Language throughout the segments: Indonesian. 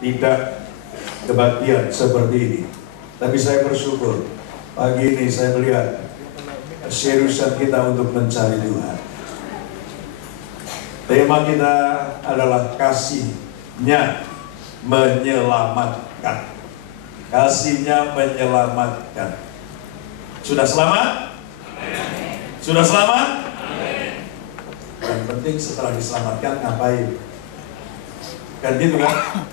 tidak kebaktian seperti ini. Tapi saya bersyukur pagi ini saya melihat keseriusan kita untuk mencari Tuhan. Tema kita adalah kasihnya menyelamatkan. Kasihnya menyelamatkan. Sudah selamat? Amen. Sudah selamat? Amen. Yang penting setelah diselamatkan ngapain? Kan gitu kan?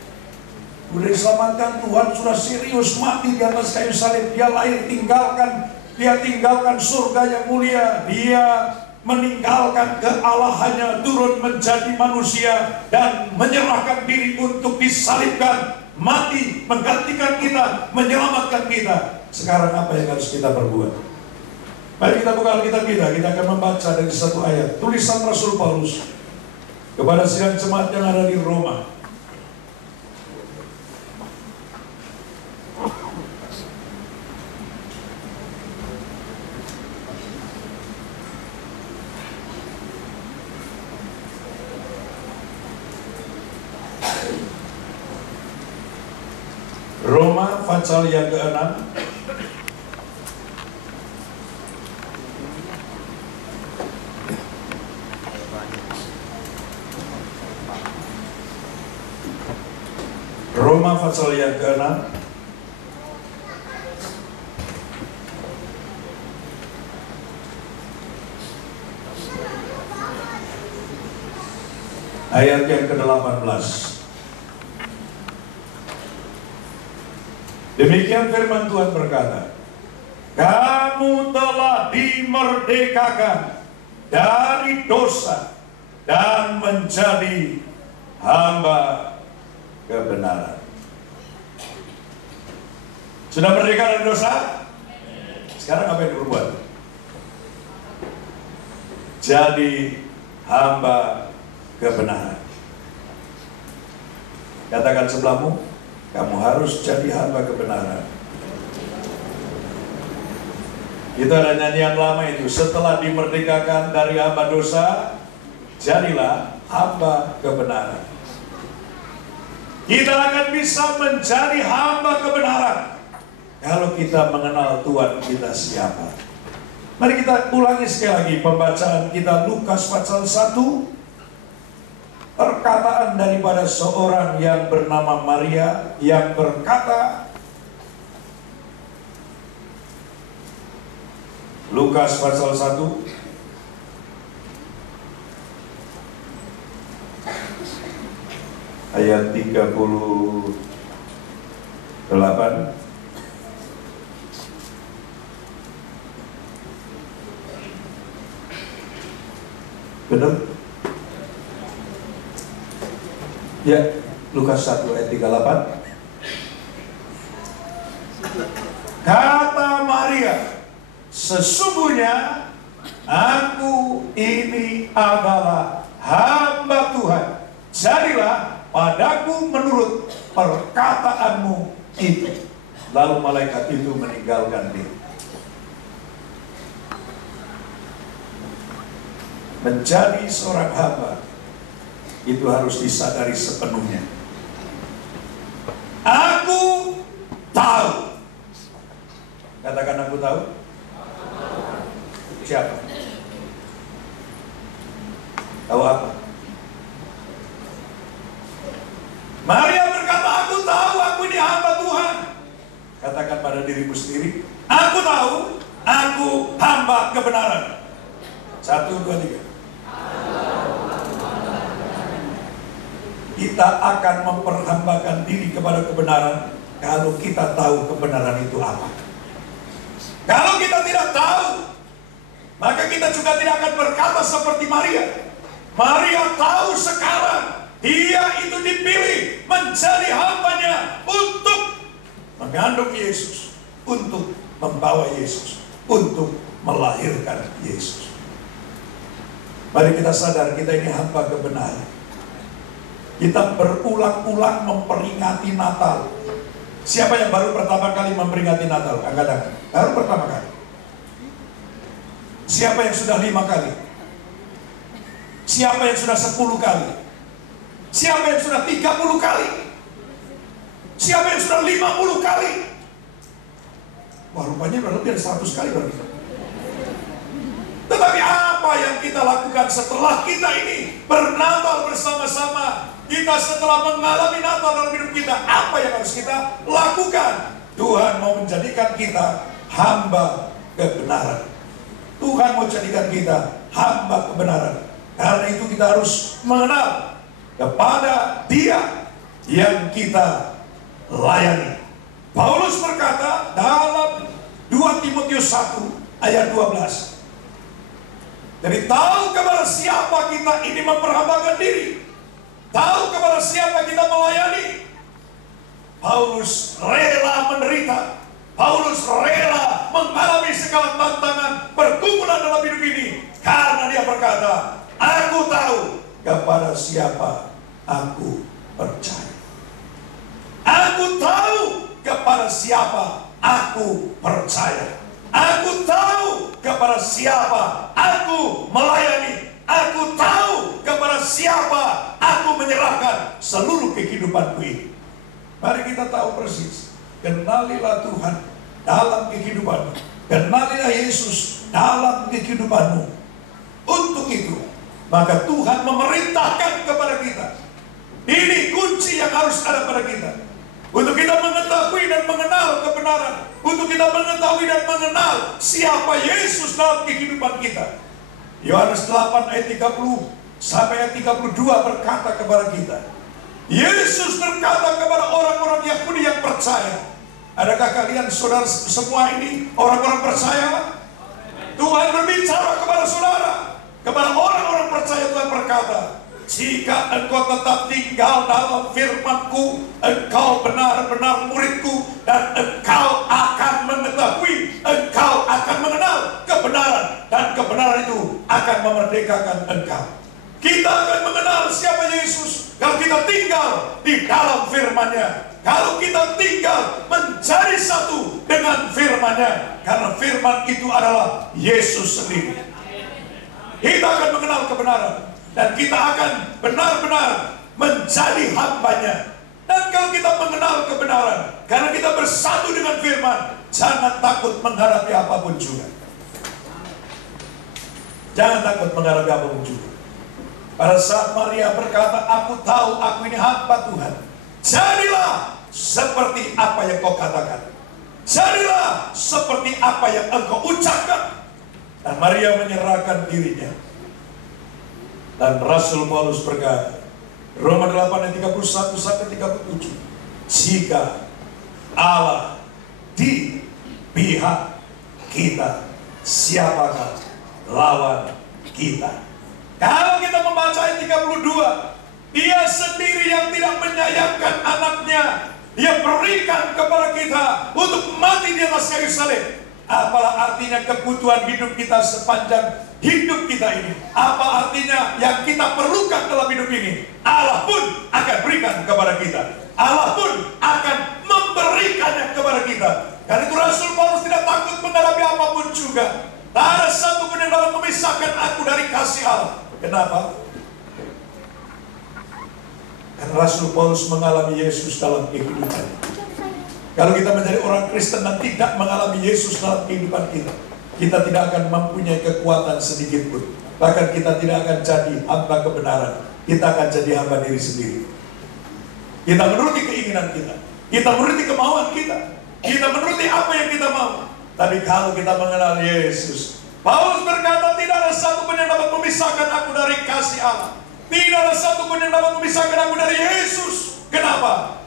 Sudah diselamatkan, Tuhan sudah serius mati di atas kayu salib. Dia lahir tinggalkan surga yang mulia. Dia meninggalkan kealahannya, turun menjadi manusia dan menyerahkan diri untuk disalibkan, mati, menggantikan kita, menyelamatkan kita. Sekarang apa yang harus kita perbuat? Mari kita buka Alkitab kita akan membaca dari satu ayat tulisan Rasul Paulus kepada sidang jemaat yang ada di Roma. Roma pasal yang ke-6 Roma pasal yang ke-6 ayat yang ke-18. Demikian firman Tuhan berkata, kamu telah dimerdekakan dari dosa dan menjadi hamba kebenaran. Sudah merdeka dari dosa? Sekarang apa yang diperbuat? Jadi hamba kebenaran. Katakan sebelahmu, kamu harus jadi hamba kebenaran. Itu ada nyanyian lama itu. Setelah dimerdekakan dari hamba dosa, jadilah hamba kebenaran. Kita akan bisa menjadi hamba kebenaran kalau kita mengenal Tuhan kita siapa. Mari kita ulangi sekali lagi pembacaan kita Lukas pasal 1. Perkataan daripada seorang yang bernama Maria yang berkata, Lukas pasal 1 ayat 38. Benar? Ya, Lukas 1 ayat 38. Kata Maria, sesungguhnya aku ini adalah hamba Tuhan. Jadilah padaku menurut perkataanmu itu. Lalu malaikat itu meninggalkan dia. Menjadi seorang hamba itu harus disadari sepenuhnya. Aku tahu. Katakan aku tahu. Siapa? Tahu apa? Maria berkata, aku tahu aku ini hamba Tuhan. Katakan pada dirimu sendiri, aku tahu aku hamba kebenaran. 1, 2, 3. Kita akan memperhambakan diri kepada kebenaran kalau kita tahu kebenaran itu apa. Kalau kita tidak tahu, maka kita juga tidak akan berkata seperti Maria. Maria tahu sekarang dia itu dipilih menjadi hambanya untuk mengandung Yesus, untuk membawa Yesus, untuk melahirkan Yesus. Mari kita sadar kita ini hamba kebenaran. Kita berulang-ulang memperingati Natal. Siapa yang baru pertama kali memperingati Natal? Angkat tangan. Baru pertama kali. Siapa yang sudah 5 kali? Siapa yang sudah 10 kali? Siapa yang sudah 30 kali? Siapa yang sudah 50 kali? Wah, rupanya udah lebih dari 100 kali berarti. Tetapi apa yang kita lakukan setelah kita ini bernatal bersama-sama? Kita setelah mengalami Natal dalam hidup kita, apa yang harus kita lakukan? Tuhan mau menjadikan kita hamba kebenaran. Tuhan mau jadikan kita hamba kebenaran. Karena itu kita harus mengenal kepada Dia yang kita layani. Paulus berkata dalam 2 Timotius 1 ayat 12. Jadi tahu kepada siapa kita ini memperhambakan diri. Tahu kepada siapa kita melayani. Paulus rela menderita. Paulus rela mengalami segala tantangan pergumulan dalam hidup ini. Karena dia berkata, aku tahu kepada siapa aku percaya. Aku tahu kepada siapa aku percaya. Aku tahu kepada siapa aku melayani. Aku tahu kepada siapa aku menyerahkan seluruh kehidupanku ini. Mari kita tahu persis. Kenalilah Tuhan dalam kehidupanmu. Kenalilah Yesus dalam kehidupanmu. Untuk itu, maka Tuhan memerintahkan kepada kita. Ini kunci yang harus ada pada kita. Untuk kita mengetahui dan mengenal kebenaran. Untuk kita mengetahui dan mengenal siapa Yesus dalam kehidupan kita. Yohanes 8 ayat 30 sampai ayat 32 berkata kepada kita. Yesus berkata kepada orang-orang Yahudi yang percaya. Adakah kalian saudara semua ini orang-orang percaya? Tuhan berbicara kepada saudara. Kepada orang-orang percaya Tuhan berkata, jika engkau tetap tinggal dalam firman-Ku, engkau benar-benar murid-Ku, dan engkau akan mengetahui, engkau akan mengenal kebenaran, dan kebenaran itu akan memerdekakan engkau. Kita akan mengenal siapa Yesus kalau kita tinggal di dalam firman-Nya. Kalau kita tinggal menjadi satu dengan firman-Nya. Karena firman itu adalah Yesus sendiri. Kita akan mengenal kebenaran. Dan kita akan benar-benar menjadi hamba-Nya. Dan kalau kita mengenal kebenaran, karena kita bersatu dengan firman, jangan takut menghadapi apapun juga. Jangan takut menghadapi apapun juga. Pada saat Maria berkata, aku tahu aku ini hamba Tuhan. Jadilah seperti apa yang kau katakan. Jadilah seperti apa yang engkau ucapkan. Dan Maria menyerahkan dirinya. Dan Rasul Paulus berkata, Roma 8 ayat 31 sampai 37. Jika Allah di pihak kita, siapakah lawan kita? Kalau kita membaca ayat 32, Dia sendiri yang tidak menyayangkan anaknya, Dia berikan kepada kita untuk mati di atas kayu salib. Apalah artinya kebutuhan hidup kita sepanjang hidup kita ini? Apa artinya yang kita perlukan dalam hidup ini? Allah pun akan berikan kepada kita. Allah pun akan memberikannya kepada kita. Karena itu Rasul Paulus tidak takut menghadapi apapun juga. Tak ada satu pun yang dapat memisahkan aku dari kasih Allah. Kenapa? Karena Rasul Paulus mengalami Yesus dalam kehidupannya. Kalau kita menjadi orang Kristen dan tidak mengalami Yesus dalam kehidupan kita, kita tidak akan mempunyai kekuatan sedikit pun. Bahkan kita tidak akan jadi hamba kebenaran. Kita akan jadi hamba diri sendiri. Kita menuruti keinginan kita. Kita menuruti kemauan kita. Kita menuruti apa yang kita mau. Tapi kalau kita mengenal Yesus, Paulus berkata, tidak ada satu pun yang dapat memisahkan aku dari kasih Allah. Tidak ada satu pun yang dapat memisahkan aku dari Yesus. Kenapa?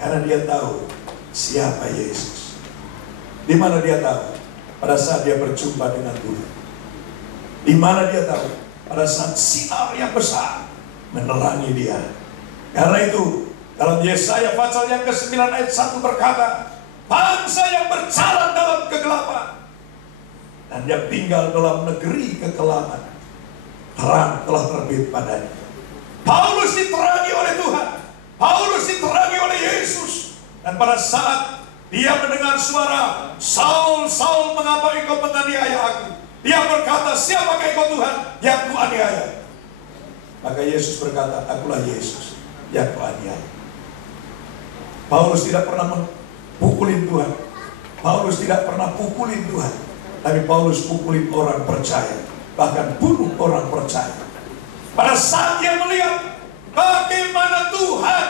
Karena dia tahu siapa Yesus. Di mana dia tahu? Pada saat dia berjumpa dengan Tuhan. Di mana dia tahu? Pada saat sinar yang besar menerangi dia. Karena itu dalam Yesaya pasal yang ke-9 ayat 1 berkata, bangsa yang berjalan dalam kegelapan dan dia tinggal dalam negeri kekelaman, terang telah terbit padanya. Paulus diterangi oleh Tuhan. Paulus diterangi oleh Yesus. Dan pada saat dia mendengar suara, Saul, Saul, mengapa engkau menganiaya aku? Dia berkata, siapakah engkau Tuhan yang kuaniaya? Maka Yesus berkata, akulah Yesus yang kuaniaya. Paulus tidak pernah pukulin Tuhan. Paulus tidak pernah pukulin Tuhan. Tapi Paulus pukulin orang percaya. Bahkan bunuh orang percaya. Pada saat dia melihat bagaimana Tuhan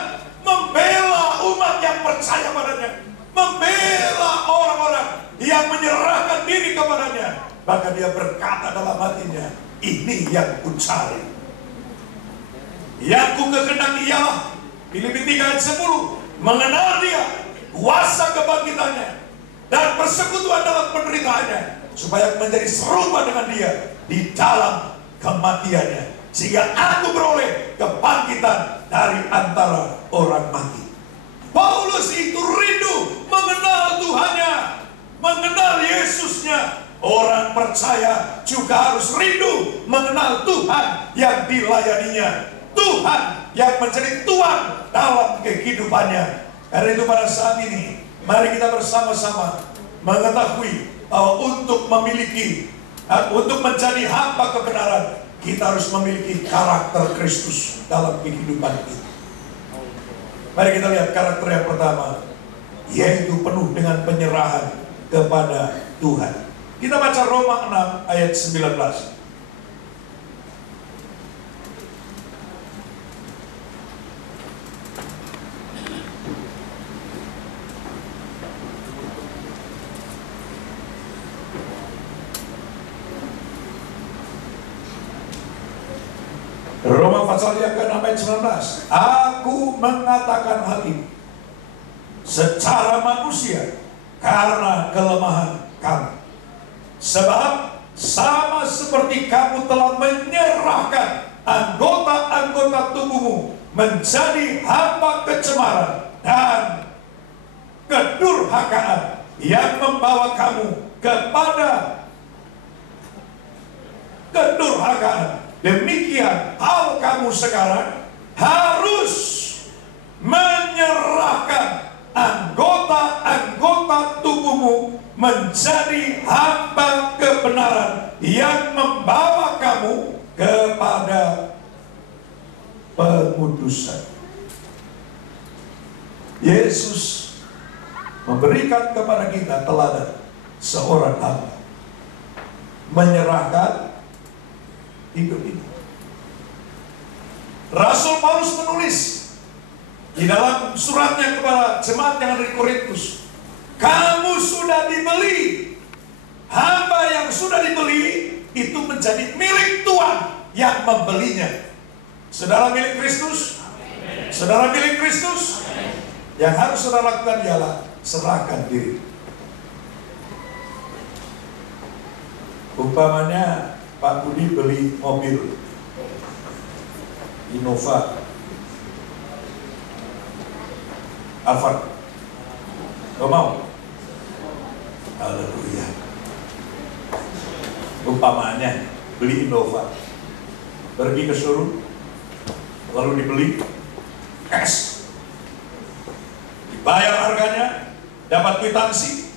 membela umat yang percaya padanya, membela orang-orang yang menyerahkan diri kepadanya, maka dia berkata dalam hatinya, ini yang kucari, yang ku kehendaki ialah, Filipi 3 ayat 10, mengenal dia, kuasa kebangkitannya, dan persekutuan dalam penderitaannya, supaya menjadi serupa dengan dia di dalam kematiannya, sehingga aku beroleh kebangkitan dari antara orang mati. Paulus itu rindu mengenal Tuhannya, mengenal Yesusnya. Orang percaya juga harus rindu mengenal Tuhan yang dilayaninya, Tuhan yang menjadi Tuhan dalam kehidupannya. Karena itu pada saat ini, mari kita bersama-sama mengetahui bahwa untuk menjadi hamba kebenaran, kita harus memiliki karakter Kristus dalam kehidupan kita. Mari kita lihat karakter yang pertama, yaitu penuh dengan penyerahan kepada Tuhan. Kita baca Roma 6 ayat 19. Roma pasal yang ke-6 ayat 19. Aku mengatakan hal ini secara manusia karena kelemahan kamu. Sebab sama seperti kamu telah menyerahkan anggota-anggota tubuhmu menjadi hamba kecemaran dan kedurhakaan yang membawa kamu kepada kedurhakaan, demikian hal kamu sekarang harus menyerahkan anggota-anggota tubuhmu menjadi hamba kebenaran yang membawa kamu kepada pengudusan. Yesus memberikan kepada kita teladan seorang hamba menyerahkan hidup ini. Rasul Paulus menulis di dalam suratnya kepada jemaat yang ada di Korintus, kamu sudah dibeli. Hamba yang sudah dibeli itu menjadi milik Tuhan yang membelinya. Saudara milik Kristus? Saudara milik Kristus? Yang harus saudara lakukan ialah serahkan diri. Umpamanya Pak Budi beli mobil Innova Alphard, kau mau? Haleluya. Umpamanya beli Innova, pergi ke showroom, lalu dibeli cash, dibayar harganya, dapat kwitansi.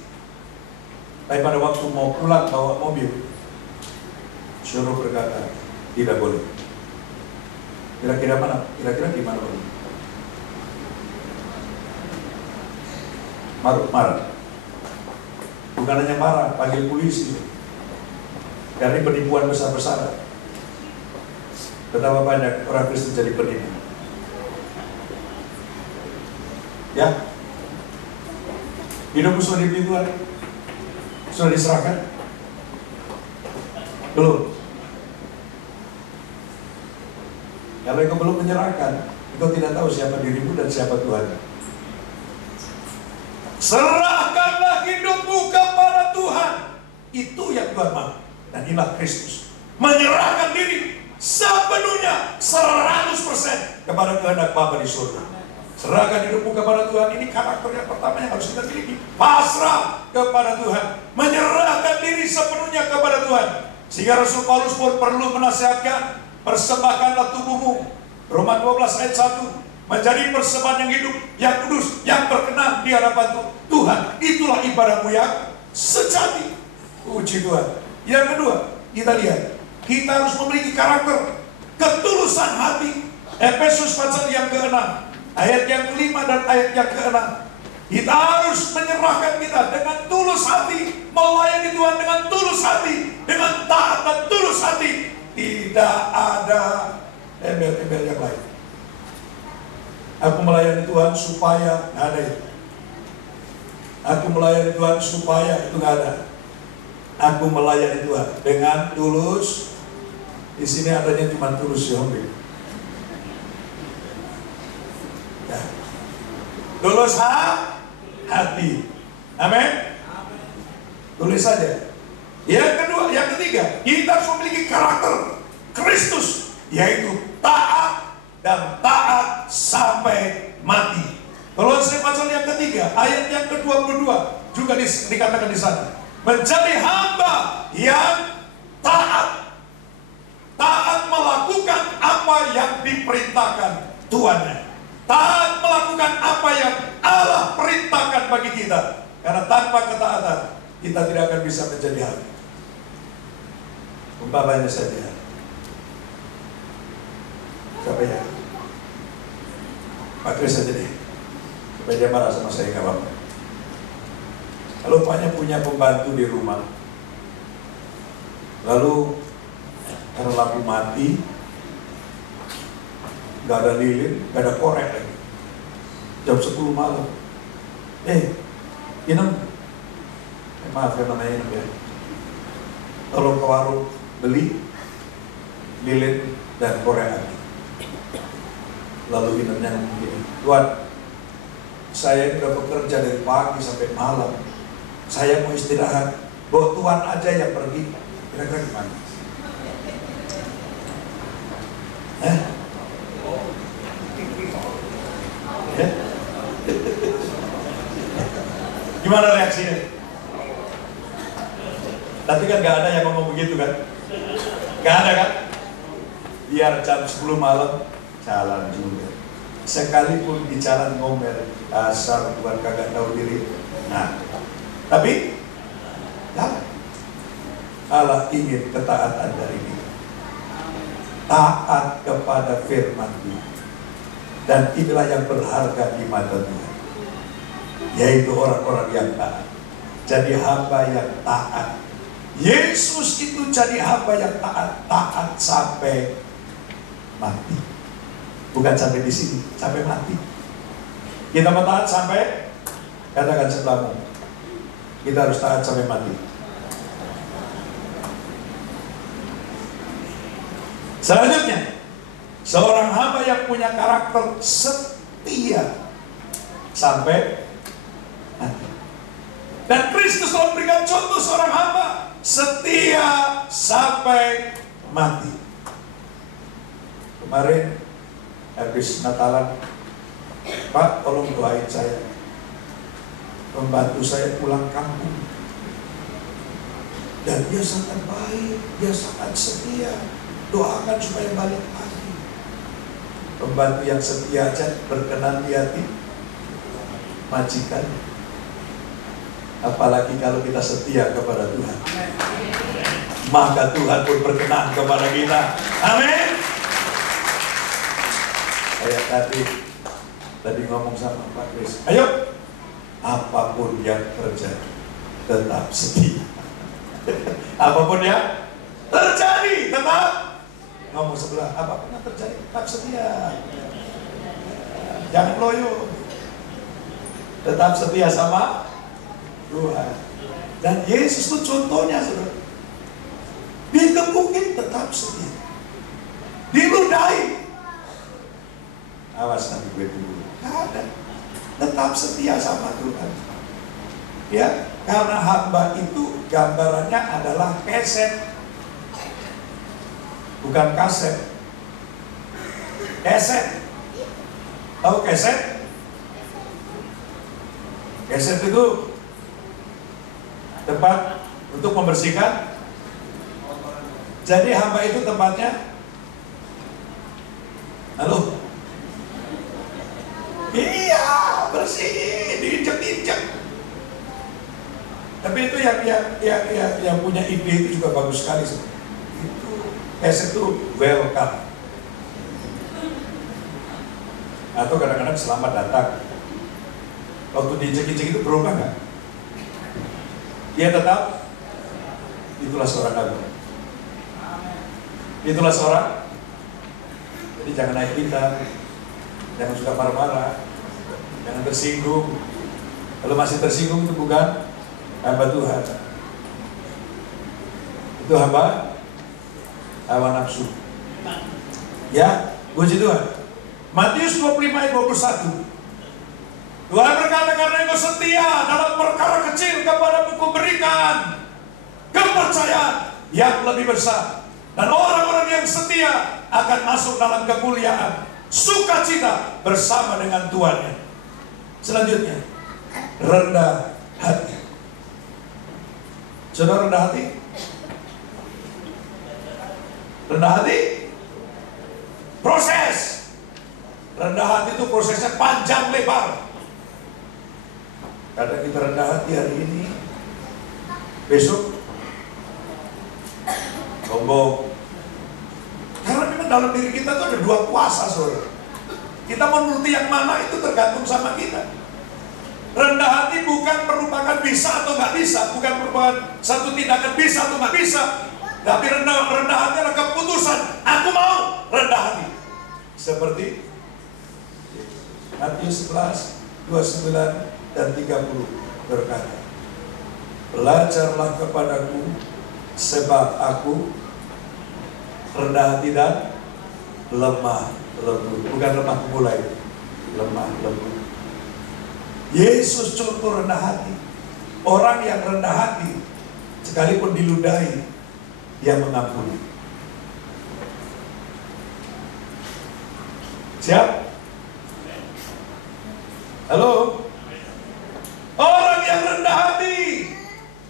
Tapi pada waktu mau pulang bawa mobil, showroom berkata tidak boleh. Kira-kira mana? Kira-kira gimana? Marah. Bukan hanya marah, panggil polisi. Karena ini penipuan besar-besaran. Betapa banyak orang Kristen jadi penipu. Ya, hidupmu sudah dibeli Tuhan? Sudah diserahkan? Belum. Kalau engkau belum menyerahkan, engkau tidak tahu siapa dirimu dan siapa Tuhan. Serahkanlah hidupmu kepada Tuhan. Itu yang Tuhan mau. Dan inilah Kristus. Menyerahkan diri sepenuhnya 100% kepada kehendak Bapa di surga. Serahkan hidupmu kepada Tuhan. Ini karakter yang pertama yang harus kita miliki. Pasrah kepada Tuhan. Menyerahkan diri sepenuhnya kepada Tuhan. Sehingga Rasul Paulus pun perlu menasihatkan, persembahkanlah tubuhmu. Roma 12 ayat 1. Menjadi persembahan yang hidup, yang kudus, yang berkenan di hadapan Tuhan. Itulah ibadahmu yang sejati. Puji Tuhan. Yang kedua, kita lihat, kita harus memiliki karakter ketulusan hati. Efesus pasal yang ke-6 ayat yang kelima dan ayat yang keenam. Kita harus menyerahkan kita dengan tulus hati, melayani Tuhan dengan tulus hati, dengan taat dan tulus hati. Tidak ada embel-embel yang lain. Aku melayani Tuhan supaya, nggak ada itu. Aku melayani Tuhan supaya, itu nggak ada. Aku melayani Tuhan dengan tulus. Di sini adanya cuma tulus ya, ya. Tulus hati. Amin. Tulis saja. Yang kedua, yang ketiga, kita harus memiliki karakter Kristus, yaitu taat dan taat sampai mati. Kolose pasal yang ketiga, ayat yang ke-22 juga dikatakan di sana. Menjadi hamba yang taat. Taat melakukan apa yang diperintahkan Tuhannya. Taat melakukan apa yang Allah perintahkan bagi kita. Karena tanpa ketaatan, kita tidak akan bisa menjadi hamba. Umpamanya saja. Siapa ya? Pak Kris aja deh. Supaya dia marah sama saya, nggak apa-apa. Kalau umpamanya punya pembantu di rumah, lalu karena lampu mati, nggak ada lilin, nggak ada korek lagi, jam 10 malam, Inem, maaf ya namanya Inem ya, tolong ke warung beli lilin dan korek lagi. Lalu Inemnya begini, Tuan, saya udah bekerja dari pagi sampai malam, saya mau istirahat, bawa Tuan aja yang pergi. Kira-kira gimana? Ya? Gimana reaksinya? Tapi kan gak ada yang ngomong begitu kan? Gak ada kan? Biar jam 10 malam jalan juga. Sekalipun di jalan ngomel, asal bukan kagak tahu diri. Nah, tapi ya, Allah ingin ketaatan dari kita. Taat kepada firman Tuhan. Dan inilah yang berharga di mata Tuhan, yaitu orang-orang yang taat. Jadi hamba yang taat. Yesus itu jadi hamba yang taat. Taat sampai mati. Bukan sampai di sini, sampai mati. Kita mau taat sampai, katakan sebelahmu, kita harus taat sampai mati. Selanjutnya, seorang hamba yang punya karakter setia sampai mati. Dan Kristus telah memberikan contoh seorang hamba setia sampai mati. Kemarin habis Natalan, Pak tolong doain saya, pembantu saya pulang kampung, dan dia sangat baik, dia sangat setia, doakan supaya balik lagi. Pembantu yang setia aja berkenan di hati majikan, apalagi kalau kita setia kepada Tuhan, maka Tuhan pun berkenan kepada kita. Amin. Saya tadi ngomong sama Pak Kris, ayo, apapun yang terjadi tetap setia. Apapun yang terjadi tetap, ngomong sebelah, apapun yang terjadi tetap setia. Jangan loyo, tetap setia sama Tuhan. Dan Yesus itu contohnya, saudara. Dikebukin tetap setia, diludahi, awas nanti gue tunggu, ada, tetap setia sama Tuhan. Ya, karena hamba itu gambarannya adalah keset, bukan kaset. Keset, tahu keset? Keset itu tempat untuk membersihkan. Jadi hamba itu tempatnya, halo, iya, bersih, diinjek-injek. Tapi itu yang punya ide itu juga bagus sekali. Itu keset itu welcome. Atau kadang-kadang selamat datang. Waktu dicek-cek itu berubah nggak? Dia tetap, itulah seorang Nabi. Itulah seorang. Jadi jangan naik kita, jangan suka marah-marah, jangan tersinggung. Kalau masih tersinggung itu bukan hamba Tuhan. Itu hamba hawa nafsu. Ya, puji Tuhan. Matius 25 ayat 21. Tuhan berkata, karena engkau setia dalam perkara kecil kepadamu kuberikan kepercayaan yang lebih besar. Dan orang-orang yang setia akan masuk dalam kemuliaan sukacita bersama dengan Tuhannya. Selanjutnya, rendah hati. Saudara rendah hati? Rendah hati? Proses. Rendah hati itu prosesnya panjang lebar. Kadang kita rendah hati hari ini, besok sombong. Karena memang dalam diri kita tuh ada dua kuasa, saudara. Kita menuruti yang mana itu tergantung sama kita. Rendah hati bukan merupakan bisa atau nggak bisa, bukan merupakan satu tindakan bisa atau nggak bisa. Tapi rendah hati adalah keputusan. Aku mau rendah hati. Seperti Matius 11, 29 dan 30 berkata, belajarlah kepadaku sebab aku rendah hati dan lemah lembut. Bukan lemah mulai, lemah lembut. Yesus contoh rendah hati. Orang yang rendah hati, sekalipun diludahi, dia mengampuni. Siap? Halo? Orang yang rendah hati,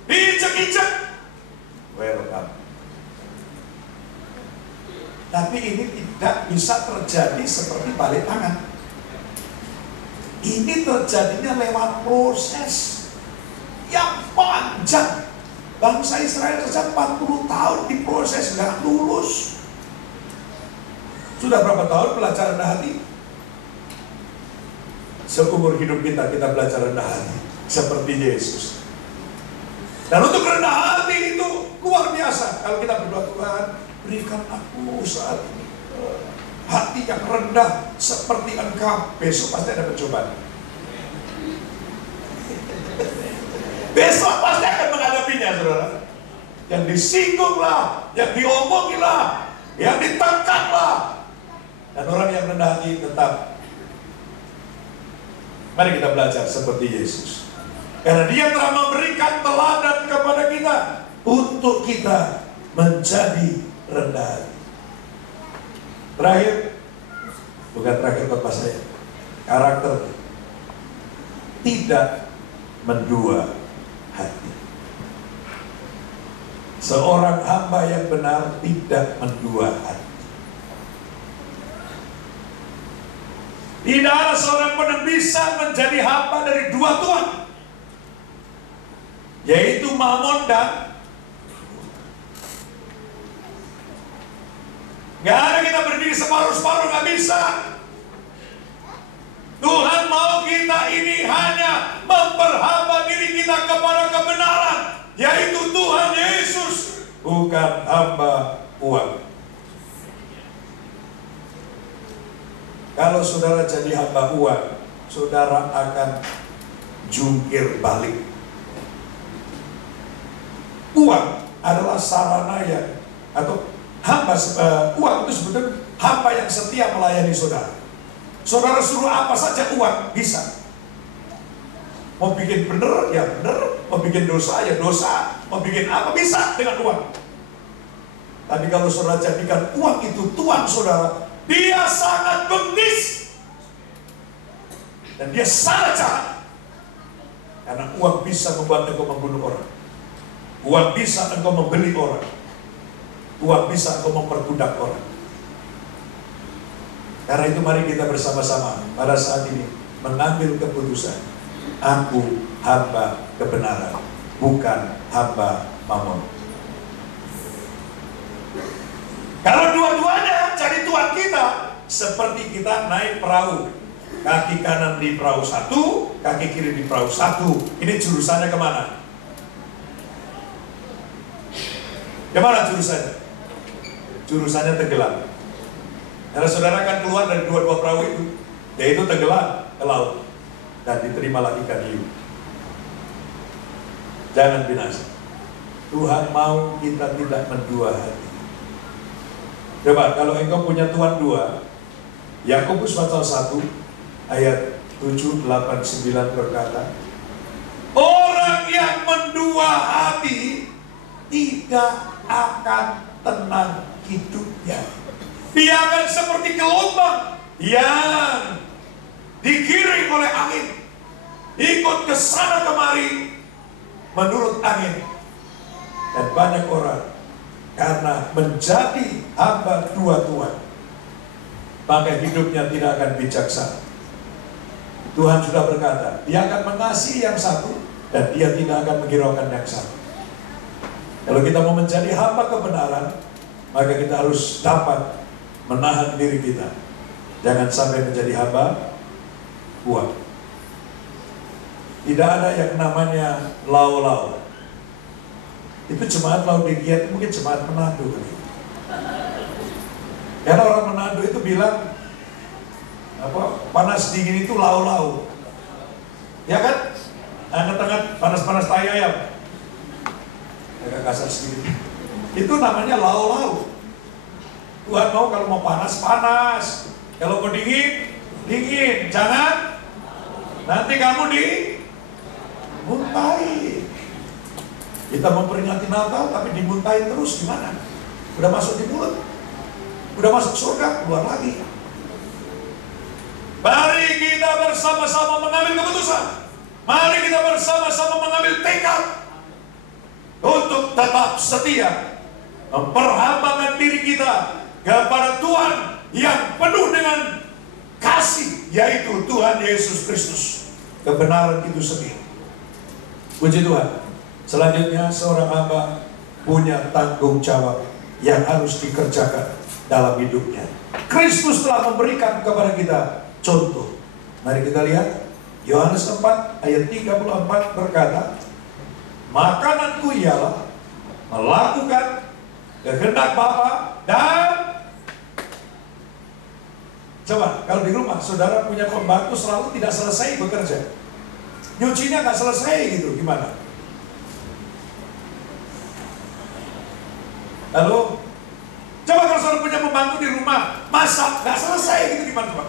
diinjek-injek, welcome. Tapi ini tidak bisa terjadi seperti balik tangan. Ini terjadinya lewat proses yang panjang. Bangsa Israel sejak 40 tahun diproses, nggak lulus. Sudah berapa tahun belajar rendah hati? Seumur hidup kita belajar rendah hati seperti Yesus. Dan untuk rendah hati itu luar biasa. Kalau kita berdoa, Tuhan berikan aku saat ini hati yang rendah seperti Engkau. Besok pasti ada percobaan. Besok pasti akan menghadapinya, saudara. Yang disinggung lah, yang diomongin lah, yang ditekan lah. Dan orang yang rendah hati tetap. Mari kita belajar seperti Yesus. Karena Dia telah memberikan teladan kepada kita untuk kita menjadi rendah hati. Terakhir, bukan terakhir khotbah saya, karakter tidak mendua hati. Seorang hamba yang benar tidak mendua hati. Tidak ada seorang pun yang bisa menjadi hamba dari dua tuan, yaitu Mammon dan nggak ada kita berdiri separuh-separuh, nggak bisa. Tuhan mau kita ini hanya memperhamba diri kita kepada kebenaran, yaitu Tuhan Yesus, bukan hamba uang. Kalau saudara jadi hamba uang, saudara akan jungkir balik. Uang adalah sarana yang, atau hamba, uang itu sebetulnya hamba yang setia melayani saudara. Saudara suruh apa saja uang bisa. Mau bikin bener ya bener, mau bikin dosa ya dosa, mau bikin apa bisa dengan uang. Tapi kalau saudara jadikan uang itu tuan saudara, dia sangat bengis dan dia sangat jahat. Karena uang bisa membuat engkau membunuh orang, uang bisa engkau membeli orang, uang bisa engkau memperbudak orang. Karena itu mari kita bersama-sama pada saat ini mengambil keputusan. Aku hamba kebenaran, bukan hamba Mammon. Kalau dua-duanya jadi tuan kita, seperti kita naik perahu Kaki kanan di perahu satu, kaki kiri di perahu satu. Ini jurusannya kemana? Kemana jurusannya? Jurusannya tenggelam. Karena saudara akan keluar dari dua-dua perahu itu, yaitu tenggelam ke laut dan diterimalah ikan hiu. Jangan binasa. Tuhan mau kita tidak mendua hati. Coba kalau engkau punya Tuhan dua, Yakobus pasal 1 ayat 7, 8, 9 berkata, orang yang mendua hati tidak akan tenang hidupnya. Dia akan seperti gelombang yang digiring oleh angin, ikut ke sana kemari menurut angin. Dan banyak orang karena menjadi hamba dua Tuhan, maka hidupnya tidak akan bijaksana. Tuhan sudah berkata, dia akan mengasihi yang satu dan dia tidak akan menghiraukan yang satu. Kalau kita mau menjadi hamba kebenaran, maka kita harus dapat menahan diri kita. Jangan sampai menjadi hamba uang. Tidak ada yang namanya lau-lau. Itu jemaat Laodikia, itu mungkin jemaat Manado. Karena orang Manado itu bilang panas dingin itu lau-lau. Ya kan? Anget-anget panas-panas tai ayam. Agak kasar sedikit. Itu namanya lau-lau. Tuhan mau kalau mau panas, panas. Kalau mau dingin, dingin. Jangan nanti kamu dimuntahi. Kita memperingati Natal tapi dimuntahi terus gimana? Udah masuk di mulut, udah masuk surga, keluar lagi. Mari kita bersama-sama mengambil keputusan. Mari kita bersama-sama mengambil tekad untuk tetap setia memperhambakan diri kita kepada Tuhan yang penuh dengan kasih, yaitu Tuhan Yesus Kristus. Kebenaran itu sendiri. Puji Tuhan. Selanjutnya seorang hamba punya tanggung jawab yang harus dikerjakan dalam hidupnya. Kristus telah memberikan kepada kita contoh. Mari kita lihat Yohanes 4 ayat 34 berkata, makananku ialah melakukan kehendak Bapa dan coba kalau di rumah saudara punya pembantu selalu tidak selesai bekerja, nyucinya nggak selesai gitu, gimana? Lalu coba kalau saudara punya pembantu di rumah masak nggak selesai gitu, gimana Pak?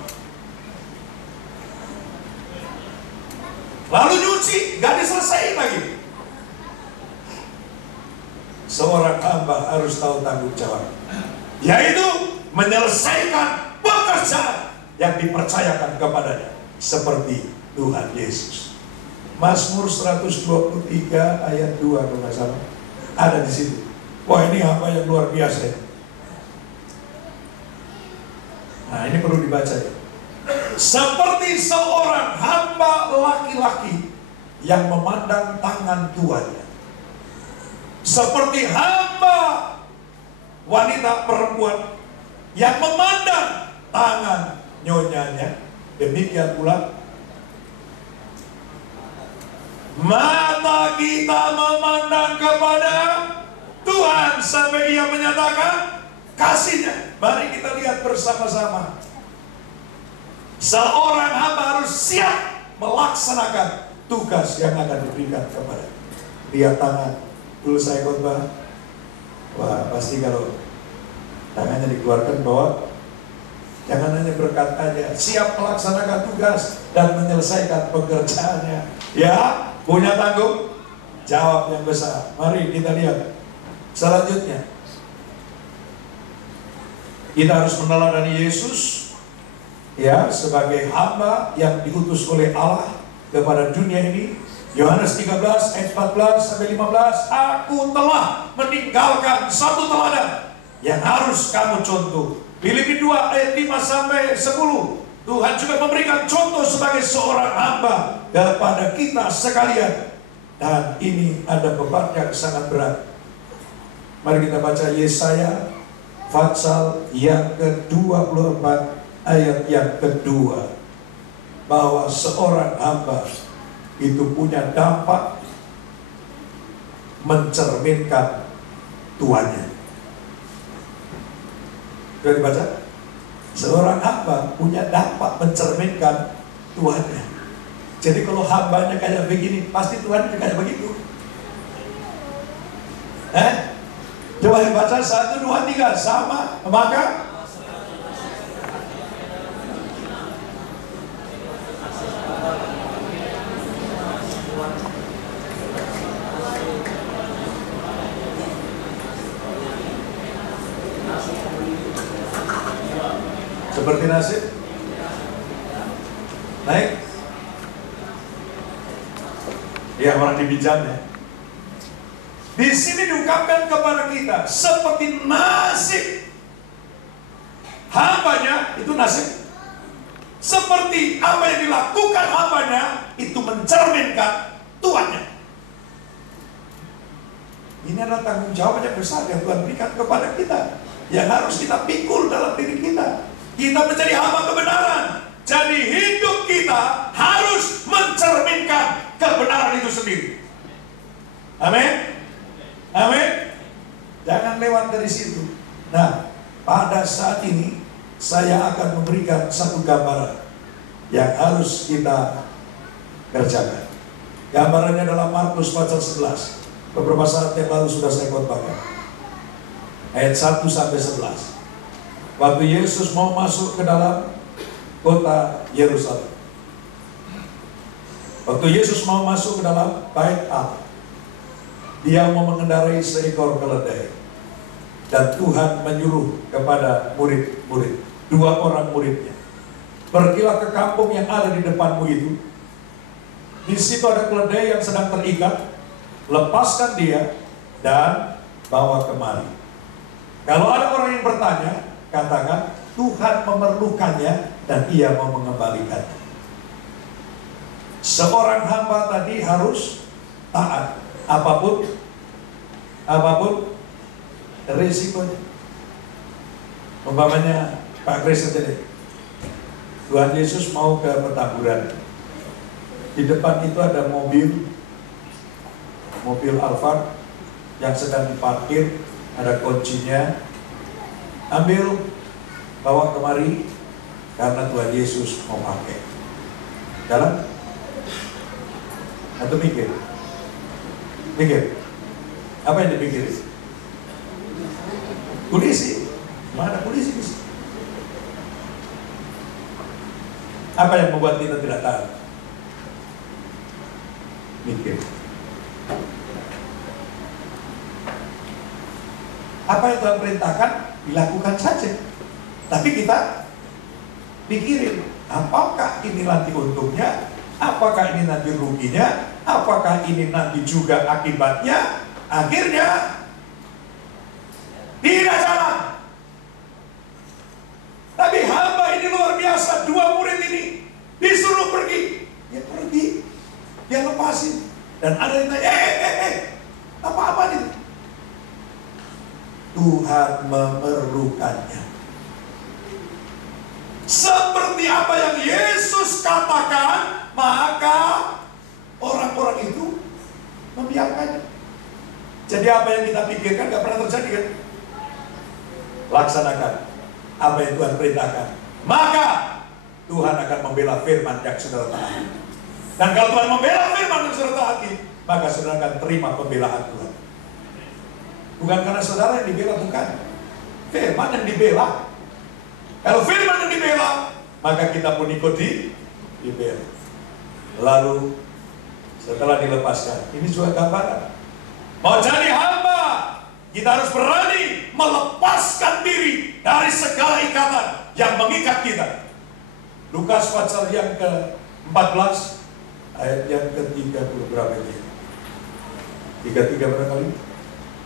Lalu nyuci nggak diselesaikan lagi. Seorang hamba harus tahu tanggung jawab, yaitu menyelesaikan pekerjaan yang dipercayakan kepadanya seperti Tuhan Yesus. Mazmur 123 ayat 2 kalau nggak salah ada di situ. Wah, ini hamba yang luar biasa ya. Nah, ini perlu dibaca ya. Seperti seorang hamba laki-laki yang memandang tangan tuannya, seperti hamba wanita perempuan yang memandang tangan nyonyanya, demikian pula mata kita memandang kepada Tuhan sampai Ia menyatakan kasih-Nya. Mari kita lihat bersama-sama. Seorang hamba harus siap melaksanakan tugas yang akan diberikan kepada. Lihat tangan. Dulu saya khotbah, wah pasti kalau tangannya dikeluarkan bahwa jangan hanya berkat aja, siap melaksanakan tugas dan menyelesaikan pekerjaannya. Ya, punya tanggung jawab yang besar. Mari kita lihat. Selanjutnya, kita harus meneladani Yesus ya sebagai hamba yang diutus oleh Allah kepada dunia ini. Yohanes 13 ayat 14 sampai 15, aku telah meninggalkan satu teladan yang harus kamu contoh. Filipi 2 ayat 5 sampai 10, Tuhan juga memberikan contoh sebagai seorang hamba kepada kita sekalian. Dan ini ada beban yang sangat berat. Mari kita baca Yesaya pasal yang ke-24 ayat yang kedua. bahwa seorang hamba itu punya dampak mencerminkan tuannya. Sudah dibaca? Seorang hamba punya dampak mencerminkan tuannya. Jadi kalau hambanya kayak begini, pasti Tuhan kayak begitu. Coba dibaca 1, 2, 3 sama, maka seperti nasib naik ya orang dibijam ya. Di sini diungkapkan kepada kita seperti nasib hambanya itu nasib, seperti apa yang dilakukan hambanya itu mencerminkan tuannya. Ini adalah tanggung jawab yang besar yang Tuhan berikan kepada kita, yang harus kita pikul dalam diri kita. Kita menjadi hamba kebenaran, jadi hidup kita harus mencerminkan kebenaran itu sendiri. Amin. Amin. Jangan lewat dari situ. Nah, pada saat ini saya akan memberikan satu gambaran yang harus kita kerjakan. Gambarannya adalah Markus pasal 11. Beberapa saat yang lalu sudah saya khotbahkan. Ayat 1 sampai 11. Waktu Yesus mau masuk ke dalam kota Yerusalem. Waktu Yesus mau masuk ke dalam bait Allah, dia mau mengendarai seekor keledai. Dan Tuhan menyuruh kepada murid-murid, 2 orang muridnya, pergilah ke kampung yang ada di depanmu itu. Di situ ada keledai yang sedang terikat, lepaskan dia dan bawa kemari. Kalau ada orang yang bertanya, katakan Tuhan memerlukannya dan ia mau mengembalikannya. Seorang hamba tadi harus taat apapun risikonya. Umpamanya Pak Kris saja deh, Tuhan Yesus mau ke Petamburan. Di depan itu ada mobil Alphard yang sedang diparkir, ada kuncinya. Ambil, bawa kemari, karena Tuhan Yesus mau pakai. Jalan? Atau mikir? Mikir? Apa yang dipikirin? Polisi? Mana polisi? Apa yang membuat kita tidak tahu? Mikir. Apa yang Tuhan perintahkan, dilakukan saja. Tapi kita pikirin, apakah ini nanti untungnya, apakah ini nanti ruginya, apakah ini nanti juga akibatnya. Akhirnya tidak jalan. Tapi hamba ini luar biasa, 2 murid ini disuruh pergi, dia pergi, dia lepasin. Dan ada yang tanya, apa-apa itu? Tuhan memerlukannya. Seperti apa yang Yesus katakan, maka orang-orang itu membiarkannya. Jadi apa yang kita pikirkan gak pernah terjadi kan? Laksanakan apa yang Tuhan perintahkan, maka Tuhan akan membela firman yang saudara taati. Dan kalau Tuhan membela firman yang saudara taati, maka saudara akan terima pembelaan Tuhan. Bukan karena saudara yang dibela, bukan. Firman yang dibela. Kalau firman yang dibela, maka kita pun ikut dibela. Lalu setelah dilepaskan, ini juga gambaran. Mau jadi hamba, kita harus berani melepaskan diri dari segala ikatan yang mengikat kita. Lukas pasal yang ke-14 ayat yang ke-30 berapa ini? 33 barangkali?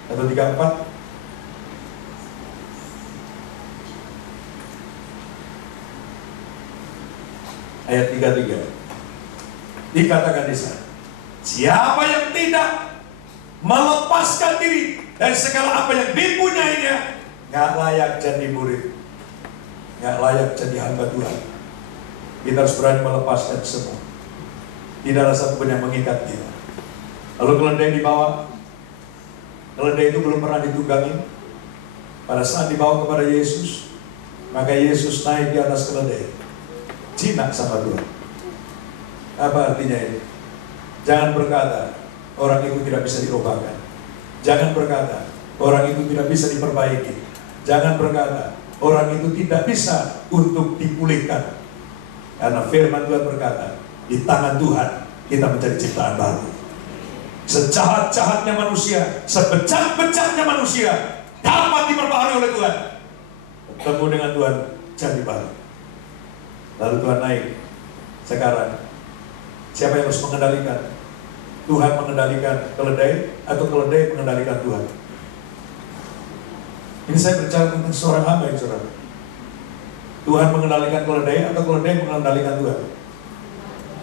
Atau 34? Ayat 33. Dikatakan di sana, siapa yang tidak melepaskan diri dari segala apa yang dipunyainya, gak layak jadi murid, gak layak jadi hamba Tuhan. Kita harus berani melepaskan semua. Tidak ada satu pun yang mengikat kita. Lalu keledai dibawa. Keledai itu belum pernah ditunggangi. Pada saat dibawa kepada Yesus, maka Yesus naik di atas keledai. Jinak sama Tuhan. Apa artinya ini? Jangan berkata, orang itu tidak bisa dirubahkan. Jangan berkata, orang itu tidak bisa diperbaiki. Jangan berkata, orang itu tidak bisa untuk dipulihkan. Karena firman Tuhan berkata, di tangan Tuhan kita menjadi ciptaan baru. Sejahat-jahatnya manusia, sebejat-bejatnya manusia dapat diperbaharui oleh Tuhan. Bertemu dengan Tuhan jadi baru. Lalu Tuhan naik. Sekarang siapa yang harus mengendalikan? Tuhan mengendalikan keledai atau keledai mengendalikan Tuhan? Ini saya bicara tentang seorang hamba yang saudara. Tuhan mengendalikan keledai atau keledai mengendalikan Tuhan?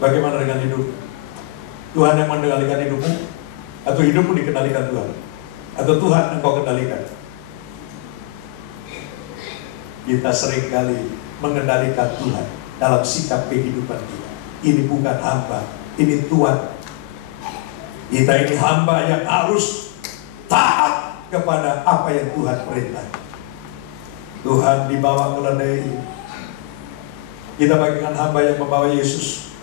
Bagaimana dengan hidup? Tuhan yang mengendalikan hidupmu atau hidupmu dikendalikan Tuhan? Atau Tuhan engkau kendalikan? Kita seringkali mengendalikan Tuhan dalam sikap kehidupan kita. Ini bukan hamba, ini Tuhan. Kita ini hamba yang harus taat kepada apa yang Tuhan perintah. Tuhan dibawa keledai. Kita bagikan hamba yang membawa Yesus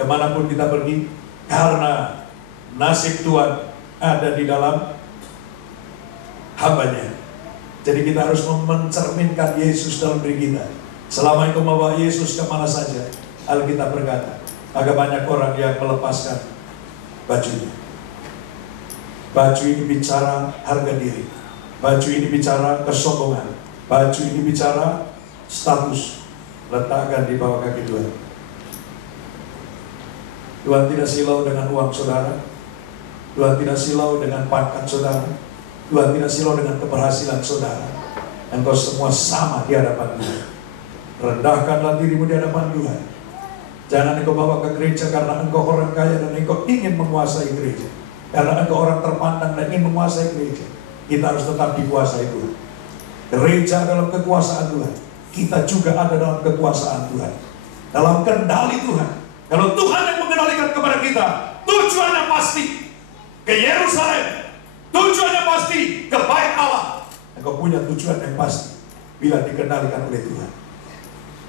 kemanapun kita pergi, karena nasib Tuhan ada di dalam hambanya. Jadi kita harus mencerminkan Yesus dalam diri kita. Selama itu membawa Yesus kemana saja, Alkitab berkata, agak banyak orang yang melepaskan bajunya. Baju ini bicara harga diri. Baju ini bicara kesombongan. Baju ini bicara status. Letakkan di bawah kaki Tuhan. Tuhan tidak silau dengan uang saudara. Tuhan tidak silau dengan pangkat saudara. Tuhan tidak silau dengan keberhasilan saudara. Engkau semua sama di hadapan Tuhan. Rendahkanlah dirimu di hadapan Tuhan. Jangan engkau bawa ke gereja karena engkau orang kaya dan engkau ingin menguasai gereja. Karena engkau orang terpandang dan ingin menguasai gereja. Kita harus tetap dikuasai Tuhan. Gereja dalam kekuasaan Tuhan. Kita juga ada dalam kekuasaan Tuhan. Dalam kendali Tuhan. Kalau Tuhan yang mengendalikan kepada kita, tujuannya pasti ke Yerusalem. Tujuannya pasti ke bait Allah. Engkau punya tujuan yang pasti bila dikendalikan oleh Tuhan.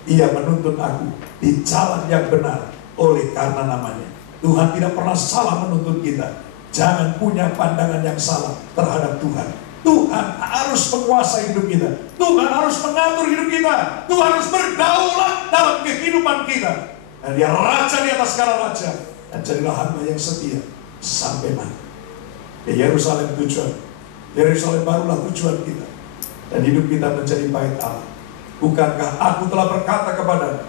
Ia menuntun aku di jalan yang benar oleh karena namanya. Tuhan tidak pernah salah menuntun kita. Jangan punya pandangan yang salah terhadap Tuhan. Tuhan harus menguasai hidup kita. Tuhan harus mengatur hidup kita. Tuhan harus berdaulat dalam kehidupan kita. Dan Dia raja di atas segala raja. Dan jadilah hamba yang setia sampai mati. Ke Yerusalem tujuan. Yerusalem barulah tujuan kita. Dan hidup kita menjadi bait Allah. Bukankah aku telah berkata kepada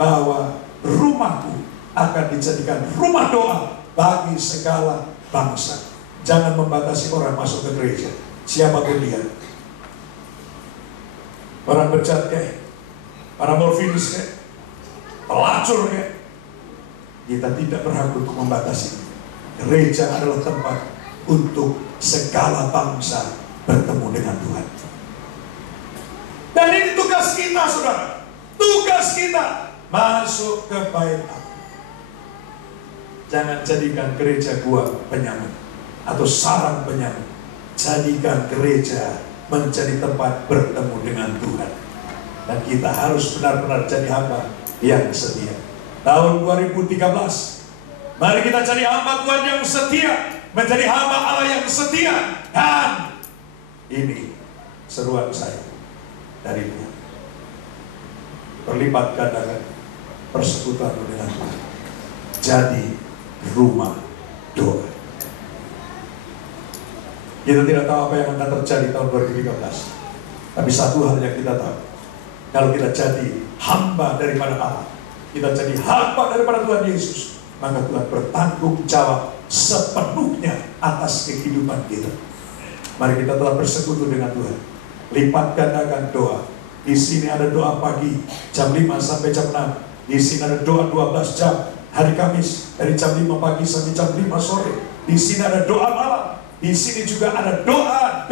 bahwa rumahku akan dijadikan rumah doa bagi segala bangsa. Jangan membatasi orang masuk ke gereja. Siapapun dia. Orang bejat kayak, orang morfinis kayak, pelacur kayak. Kita tidak berhak untuk membatasi. Gereja adalah tempat untuk segala bangsa bertemu dengan Tuhan. Dan ini tugas kita, saudara. Tugas kita masuk ke bait Allah. Jangan jadikan gereja gua penyamun atau sarang penyamun. Jadikan gereja menjadi tempat bertemu dengan Tuhan. Dan kita harus benar-benar jadi hamba yang setia. Tahun 2013, mari kita jadi hamba Tuhan yang setia, menjadi hamba Allah yang setia. Dan ini seruan saya dari Tuhan. Berlipat gandakan persekutuan dengan Tuhan. Jadi rumah doa. Kita tidak tahu apa yang akan terjadi tahun 2013. Tapi satu hal yang kita tahu, kalau kita jadi hamba daripada Allah, kita jadi hamba daripada Tuhan Yesus, maka Tuhan bertanggung jawab sepenuhnya atas kehidupan kita. Mari kita telah bersekutu dengan Tuhan. Lipat gandakan doa. Di sini ada doa pagi jam 5 sampai jam 6. Di sini ada doa 12 jam hari Kamis dari jam 5 pagi sampai jam 5 sore. Di sini ada doa malam. Di sini juga ada doa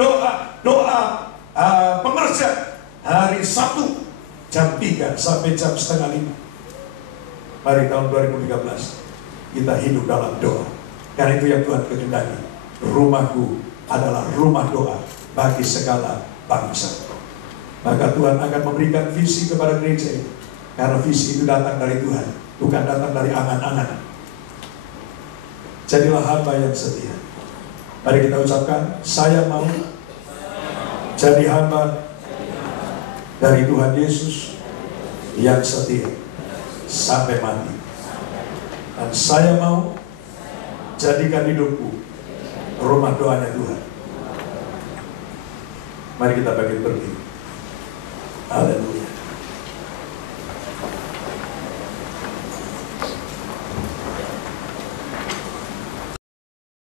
pengerja hari Sabtu jam 3 sampai jam setengah 5. Mari tahun 2013 kita hidup dalam doa. Karena itu yang Tuhan kehendaki. Rumahku adalah rumah doa bagi segala bangsa. Maka Tuhan akan memberikan visi kepada gereja ini. Karena visi itu datang dari Tuhan, bukan datang dari angan-angan. Jadilah hamba yang setia. Mari kita ucapkan, saya mau jadi hamba dari Tuhan Yesus yang setia sampai mati. Dan saya mau jadikan hidupku rumah doanya Tuhan. Mari kita bagi pergi. Haleluya.